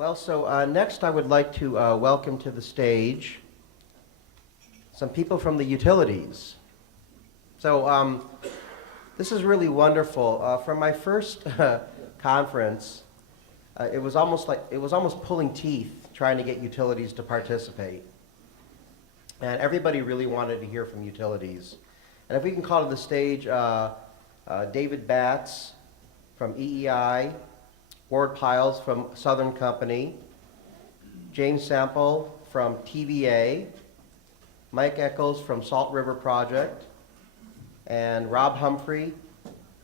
Next I would like to welcome to the stage some people from the utilities. This is really wonderful. From my first conference, it was almost pulling teeth trying to get utilities to participate. And everybody really wanted to hear from utilities. And if we can call to the stage David Batts from EEI, Ward Piles from Southern Company, James Sample from TVA, Mike Eccles from Salt River Project, and Rob Humphrey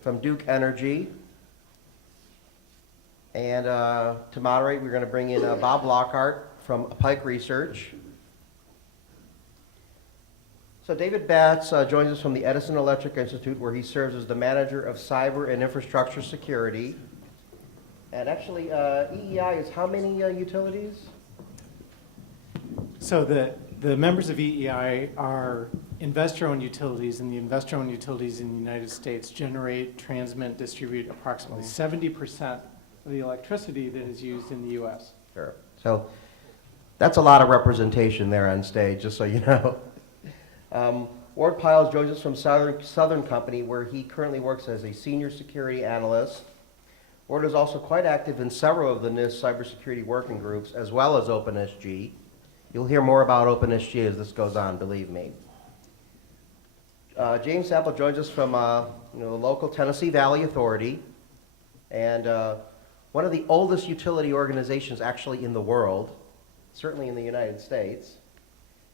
from Duke Energy. And to moderate, we're going to bring in Bob Lockhart from Pike Research. So David Batts joins us from the Edison Electric Institute, where he serves as the manager of cyber and infrastructure security. And actually, EEI is how many utilities? So the members of EEI are investor-owned utilities, and the investor-owned utilities in the United States generate, transmit, distribute approximately 70% of the electricity that is used in the U.S. Sure. So that's a lot of representation there on stage, just so you know. Ward Piles joins us from Southern Company, where he currently works as a senior security analyst. Ward is also quite active in several of the NIST cybersecurity working groups, as well as OpenSG. You'll hear more about OpenSG as this goes on, believe me. James Sample joins us from the local Tennessee Valley Authority, and one of the oldest utility organizations actually in the world, certainly in the United States.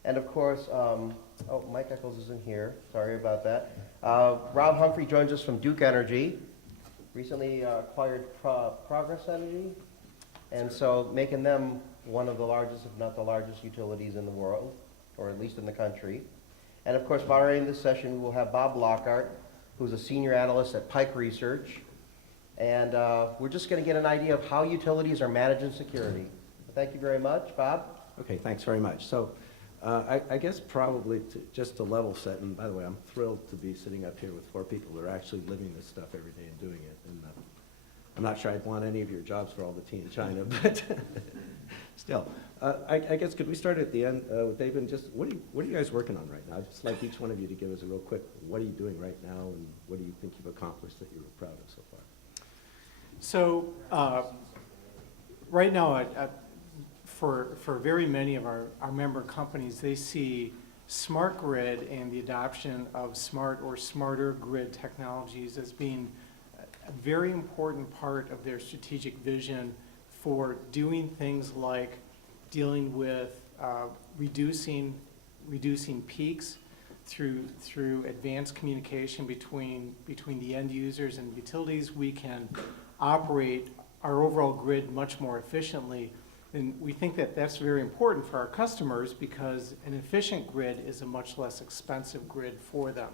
And of course, Mike Eccles isn't here. Sorry about that. Rob Humphrey joins us from Duke Energy, recently acquired Progress Energy, and so making them one of the largest, if not the largest, utilities in the world, or at least in the country. And of course, moderating this session, we will have Bob Lockhart, who's a senior analyst at Pike Research, and we're just going to get an idea of how utilities are managing security. Thank you very much, Bob. Okay, thanks very much. So I guess probably just to level set, and by the way, I'm thrilled to be sitting up here with 4 people that are actually living this stuff every day and doing it. And I'm not sure I'd want any of your jobs for all the tea in China, but still. I guess could we start at the end with David? Just what are you guys working on right now? I'd just like each one of you to give us a real quick, what are you doing right now, and what do you think you've accomplished that you're proud of so far? So right now, for very many of our member companies, they see smart grid and the adoption of smart or smarter grid technologies as being a very important part of their strategic vision for doing things like dealing with reducing peaks through advanced communication between the end users and utilities. We can operate our overall grid much more efficiently. And we think that that's very important for our customers because an efficient grid is a much less expensive grid for them.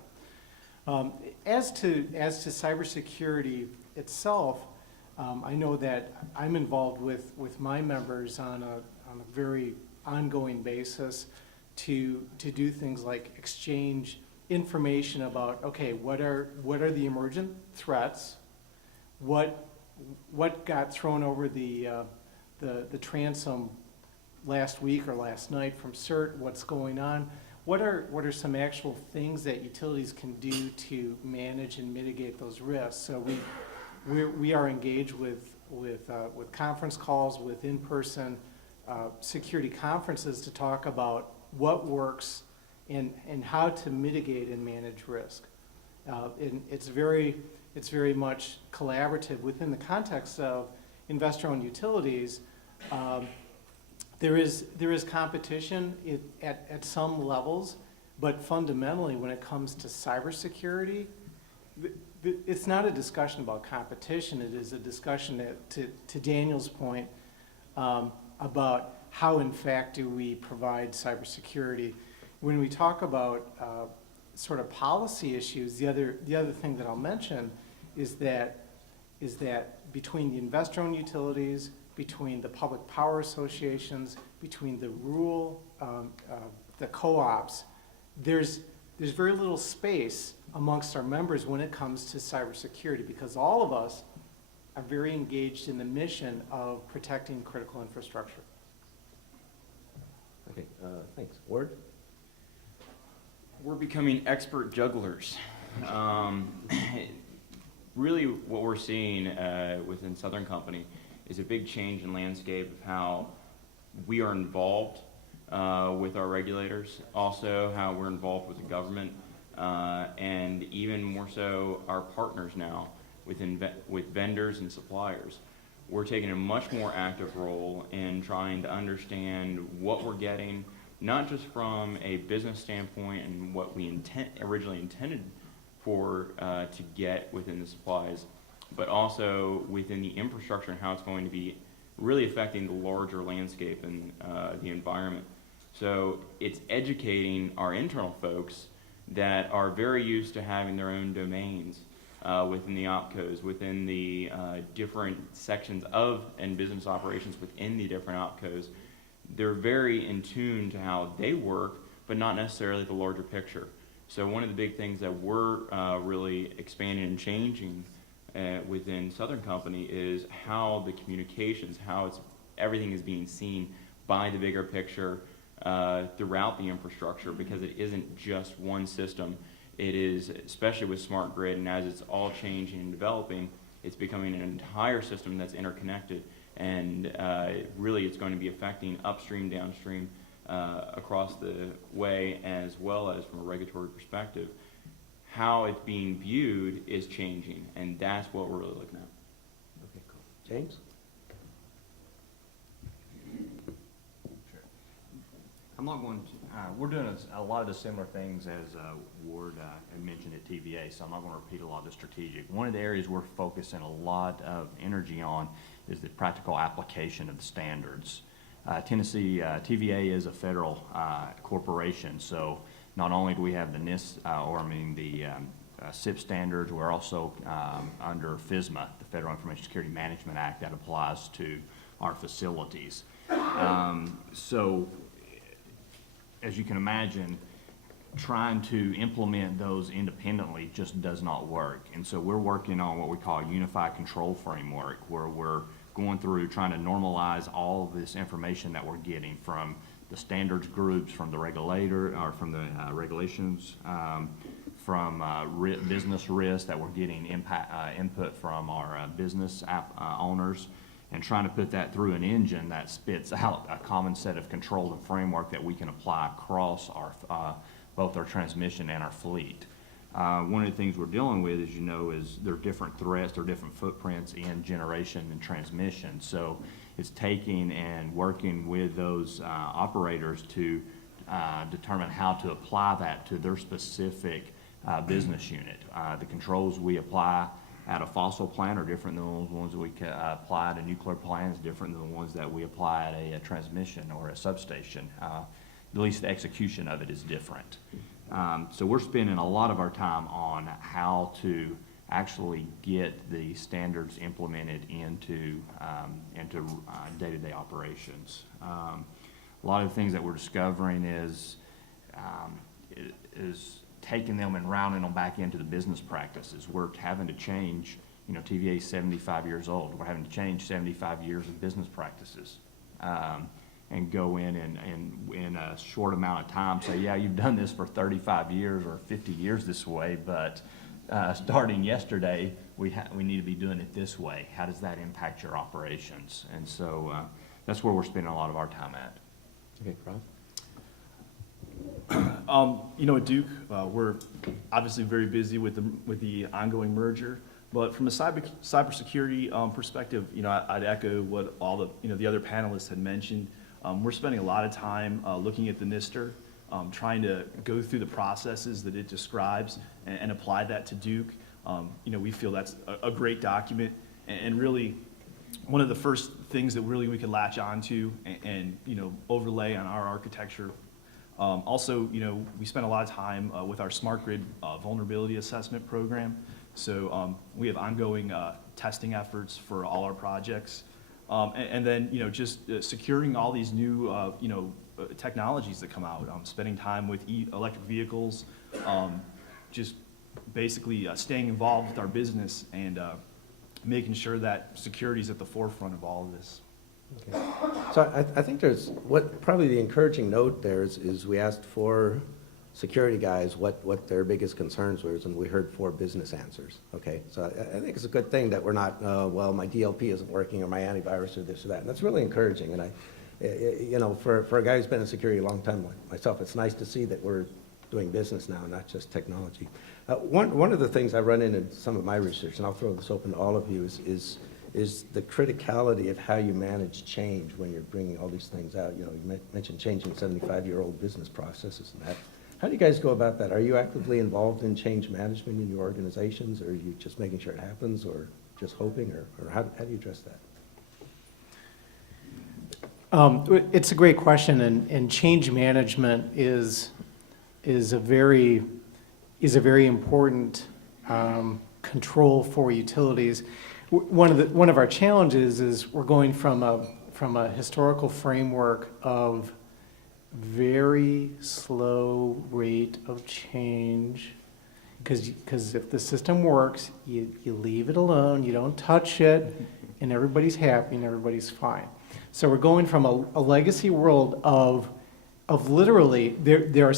As to cybersecurity itself, I know that I'm involved with my members on a very ongoing basis to do things like exchange information about, okay, what are the emergent threats, what got thrown over the transom last week or last night from CERT, what's going on, what are some actual things that utilities can do to manage and mitigate those risks. So we are engaged with conference calls, with in-person security conferences to talk about what works and how to mitigate and manage risk. And it's very much collaborative within the context of investor-owned utilities. There is competition at some levels, but fundamentally, when it comes to cybersecurity, it's not a discussion about competition. It is a discussion to Daniel's point about how, in fact, do we provide cybersecurity. When we talk about sort of policy issues, the other thing that I'll mention is that between the investor-owned utilities, between the public power associations, between the rural, the co-ops, there's very little space amongst our members when it comes to cybersecurity because all of us are very engaged in the mission of protecting critical infrastructure. Okay, thanks. Ward? We're becoming expert jugglers. Really what we're seeing within Southern Company is a big change in landscape of how we are involved with our regulators, also how we're involved with the government, and even more so our partners now with vendors and suppliers. We're taking a much more active role in trying to understand what we're getting, not just from a business standpoint and what we originally intended for to get within the supplies, but also within the infrastructure and how it's going to be really affecting the larger landscape and the environment. So it's educating our internal folks that are very used to having their own domains within the opcos, within the different sections of and business operations within the different opcos. They're very in tune to how they work, but not necessarily the larger picture. So one of the big things that we're really expanding and changing within Southern Company is how the communications, how everything is being seen by the bigger picture throughout the infrastructure, because it isn't just one system. It is, especially with smart grid, and as it's all changing and developing, it's becoming an entire system that's interconnected, and really it's going to be affecting upstream, downstream, across the way, as well as from a regulatory perspective. How it's being viewed is changing, and that's what we're really looking at. Okay, cool. James? I'm not going to, we're doing a lot of the similar things as Ward had mentioned at TVA, so I'm not going to repeat a lot of the strategic. One of the areas we're focusing a lot of energy on is the practical application of the standards. Tennessee, TVA is a federal corporation, so not only do we have the the SIP standards, we're also under FSMA, the Federal Information Security Management Act, that applies to our facilities. So, as you can imagine, trying to implement those independently just does not work. And so we're working on what we call a unified control framework, where we're going through trying to normalize all of this information that we're getting from the standards groups, from the regulator, or from the regulations, from business risk that we're getting input from our business owners, and trying to put that through an engine that spits out a common set of controls and framework that we can apply across our both our transmission and our fleet. One of the things we're dealing with, as you know, is there are different threats, there are different footprints in generation and transmission. So it's taking and working with those operators to determine how to apply that to their specific business unit. The controls we apply at a fossil plant are different than the ones that we apply at a nuclear plant, is different than the ones that we apply at a transmission or a substation. At least the execution of it is different. So we're spending a lot of our time on how to actually get the standards implemented into day-to-day operations. A lot of the things that we're discovering is taking them and rounding them back into the business practices. We're having to change, you know, TVA is 75 years old. We're having to change 75 years of business practices and go in and in a short amount of time say, yeah, you've done this for 35 years or 50 years this way, but starting yesterday, we need to be doing it this way. How does that impact your operations? And so that's where we're spending a lot of our time at. Okay, Rob? You know, at Duke, we're obviously very busy with the ongoing merger, but from a cybersecurity perspective, you know, I'd echo what all the other panelists had mentioned. We're spending a lot of time looking at the NISTR, trying to go through the processes that it describes and apply that to Duke. You know, we feel that's a great document, and really one of the first things that really we could latch onto and you know, overlay on our architecture. Also, you know, we spent a lot of time with our smart grid vulnerability assessment program. So we have ongoing testing efforts for all our projects. And then, you know, just securing all these new, you know, technologies that come out, spending time with electric vehicles, just basically staying involved with our business and making sure that security is at the forefront of all of this. Okay. So I think there's, what, probably the encouraging note there is we asked 4 security guys what their biggest concerns were, and we heard 4 business answers, okay? So I think it's a good thing that we're not, well, my DLP isn't working, or my antivirus, or this or that. And that's really encouraging, and you know, for a guy who's been in security a long time like myself, it's nice to see that we're doing business now, not just technology. One of the things I run into in some of my research, and I'll throw this open to all of you, is the criticality of how you manage change when you're bringing all these things out. You know, you mentioned changing 75-year-old business processes and that. How do you guys go about that? Are you actively involved in change management in your organizations, or are you just making sure it happens, or just hoping, or how do you address that? It's a great question, and change management is a very important control for utilities. One of our challenges is we're going from a historical framework of very slow rate of change, because if the system works, you leave it alone, you don't touch it, and everybody's happy and everybody's fine. So we're going from a legacy world of literally there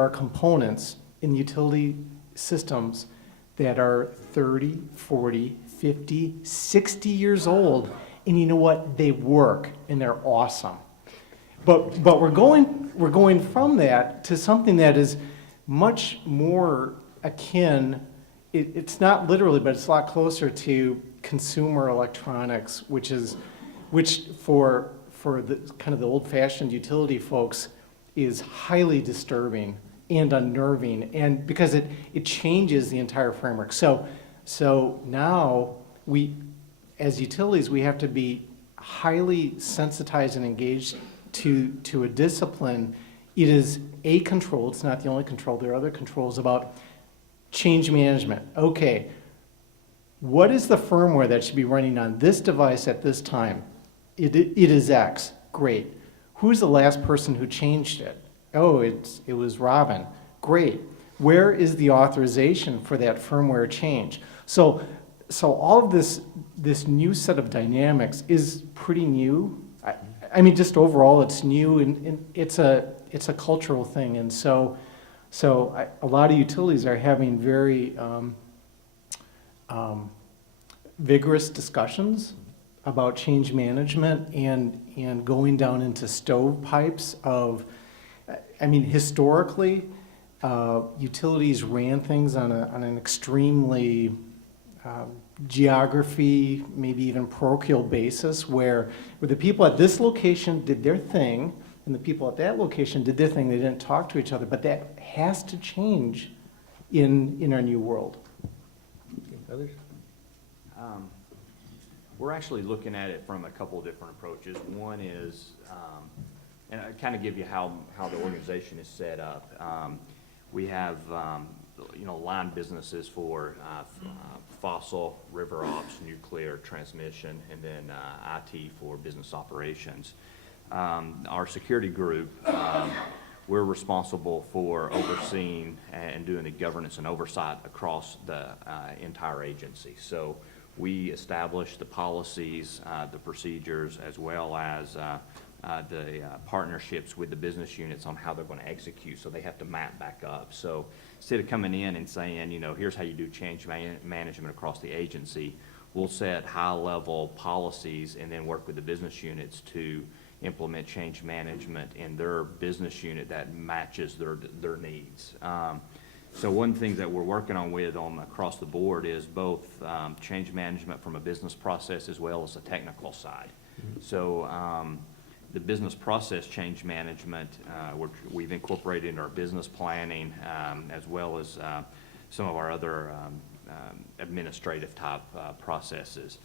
are components in utility systems that are 30, 40, 50, 60 years old, and you know what? They work and they're awesome. But we're going from that to something that is much more akin. It's not literally, but it's a lot closer to consumer electronics, which for the kind of the old-fashioned utility folks is highly disturbing and unnerving, and because it changes the entire framework. So now as utilities, we have to be highly sensitized and engaged to a discipline. It is a control, it's not the only control, there are other controls about change management. Okay, what is the firmware that should be running on this device at this time? It is X, great. Who's the last person who changed it? Oh, it was Robin, great. Where is the authorization for that firmware change? So all of this new set of dynamics is pretty new. I mean, just overall, it's new, and it's a cultural thing, and so a lot of utilities are having very vigorous discussions about change management and going down into stovepipes of, I mean, historically, utilities ran things on an extremely geography, maybe even parochial basis, where the people at this location did their thing, and the people at that location did their thing. They didn't talk to each other, but that has to change in our new world. Others? We're actually looking at it from a couple of different approaches. One is, and I kind of give you how the organization is set up. We have, line businesses for fossil, river ops, nuclear, transmission, and then IT for business operations. Our security group, we're responsible for overseeing and doing the governance and oversight across the entire agency. So we establish the policies, the procedures, as well as the partnerships with the business units on how they're going to execute, so they have to map back up. So instead of coming in and saying, here's how you do change management across the agency, we'll set high-level policies and then work with the business units to implement change management in their business unit that matches their needs. So one thing that we're working on across the board is both change management from a business process as well as a technical side. Mm-hmm. So the business process change management, we've incorporated in our business planning as well as some of our other administrative type processes.